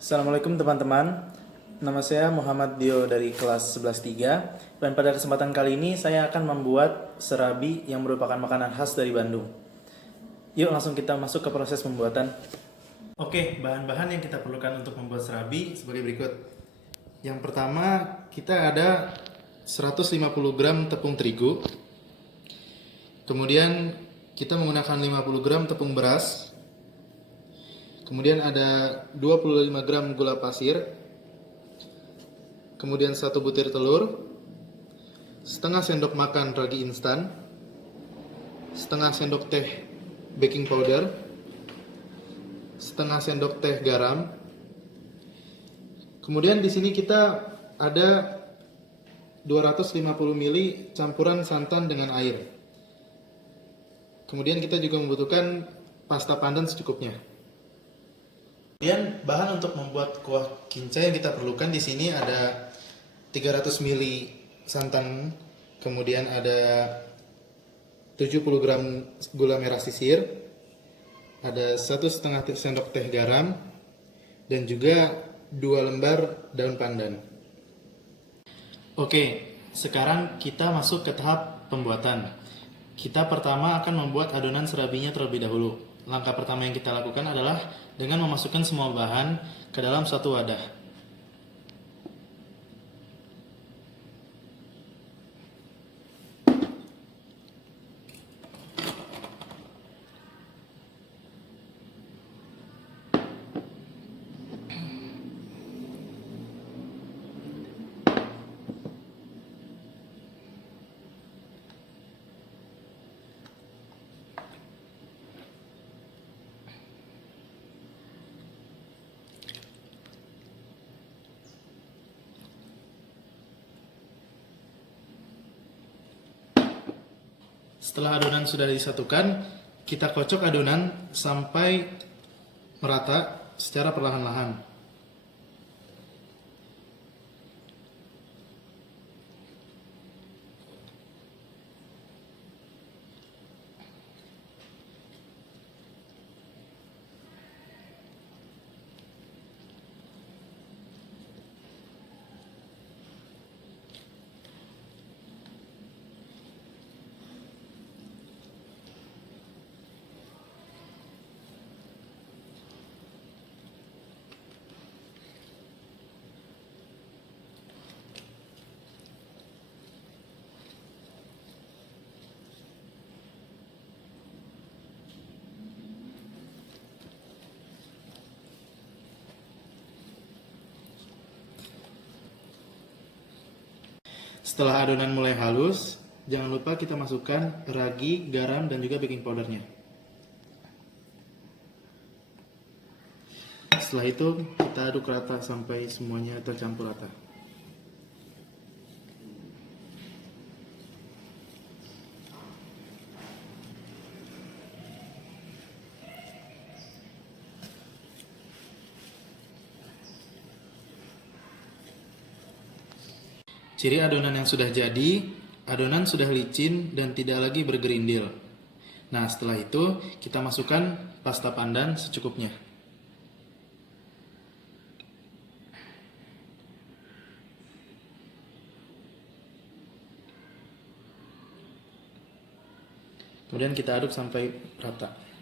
Assalamualaikum teman-teman. Nama saya Muhammad Dio dari kelas 11.3 dan pada kesempatan kali ini saya akan membuat serabi yang merupakan makanan khas dari Bandung. Yuk langsung kita masuk ke proses pembuatan. Oke, bahan-bahan yang kita perlukan untuk membuat serabi sebagai berikut. Yang pertama, kita ada 150 gram tepung terigu. Kemudian kita menggunakan 50 gram tepung beras. Kemudian ada 25 gram gula pasir, kemudian 1 butir telur, setengah sendok makan ragi instan, setengah sendok teh baking powder, setengah sendok teh garam. Kemudian di sini kita ada 250 ml campuran santan dengan air. Kemudian kita juga membutuhkan pasta pandan secukupnya. Kemudian bahan untuk membuat kuah kinca yang kita perlukan di sini ada 300 ml santan, kemudian ada 70 gram gula merah sisir, ada 1,5 sendok teh garam, dan juga 2 lembar daun pandan. Oke, sekarang kita masuk ke tahap pembuatan. Kita pertama akan membuat adonan serabinya terlebih dahulu. Langkah pertama yang kita lakukan adalah dengan memasukkan semua bahan ke dalam satu wadah. Setelah adonan sudah disatukan, kita kocok adonan sampai merata secara perlahan-lahan. Setelah adonan mulai halus, jangan lupa kita masukkan ragi, garam, dan juga baking powdernya. Setelah itu kita aduk rata sampai semuanya tercampur rata. Ciri adonan yang sudah jadi, adonan sudah licin dan tidak lagi bergerindil. Nah, setelah itu kita masukkan pasta pandan secukupnya. Kemudian kita aduk sampai rata.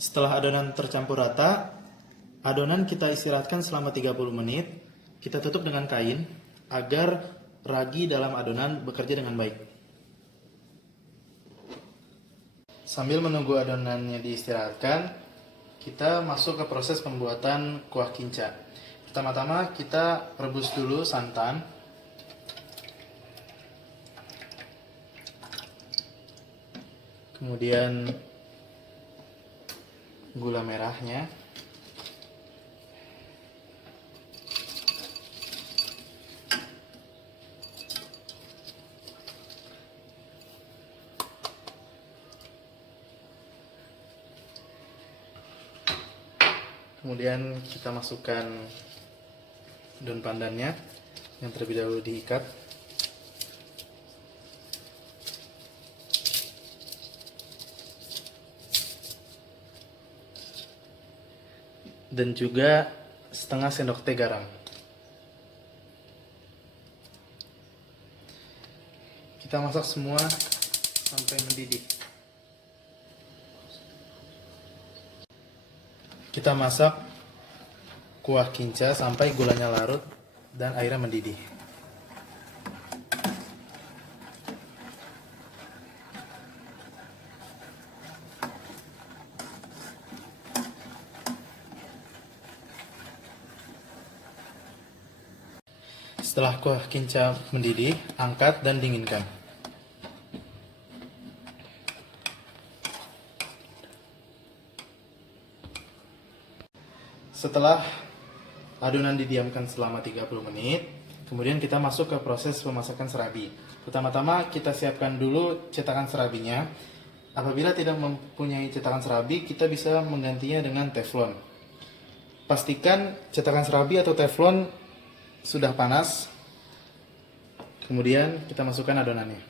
Setelah adonan tercampur rata, adonan kita istirahatkan selama 30 menit. Kita tutup dengan kain agar ragi dalam adonan bekerja dengan baik. Sambil menunggu adonannya diistirahatkan, kita masuk ke proses pembuatan kuah kinca. Pertama-tama kita rebus dulu santan. Kemudian gula merahnya. Kemudian kita masukkan daun pandannya yang terlebih dahulu diikat. Dan juga setengah sendok teh garam. Kita masak semua sampai mendidih. Kita masak kuah kinca sampai gulanya larut dan airnya mendidih. Setelah kuah kinca mendidih, angkat dan dinginkan. Setelah adonan didiamkan selama 30 menit, kemudian kita masuk ke proses pemasakan serabi. Pertama-tama kita siapkan dulu cetakan serabinya. Apabila tidak mempunyai cetakan serabi, kita bisa menggantinya dengan teflon. Pastikan cetakan serabi atau teflon sudah panas. Kemudian kita masukkan adonannya.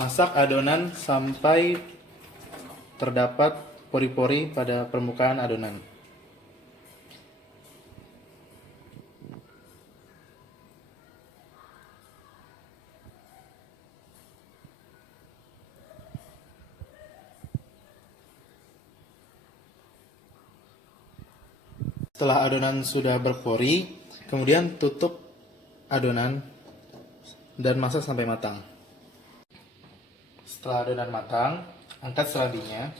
Masak adonan sampai terdapat pori-pori pada permukaan adonan. Setelah adonan sudah berpori, kemudian tutup adonan dan masak sampai matang. Setelah adonan matang, angkat serabinya.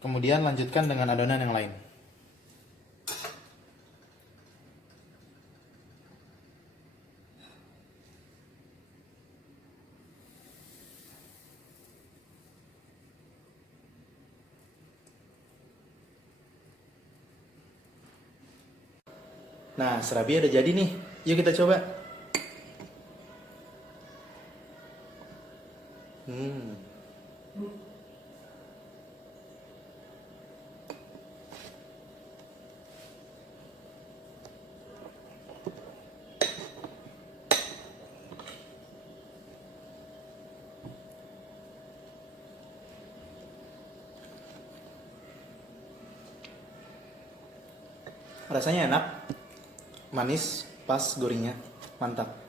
Kemudian lanjutkan dengan adonan yang lain. Nah, serabi ada jadi nih. Yuk kita coba. Rasanya enak, manis, pas gurihnya, mantap.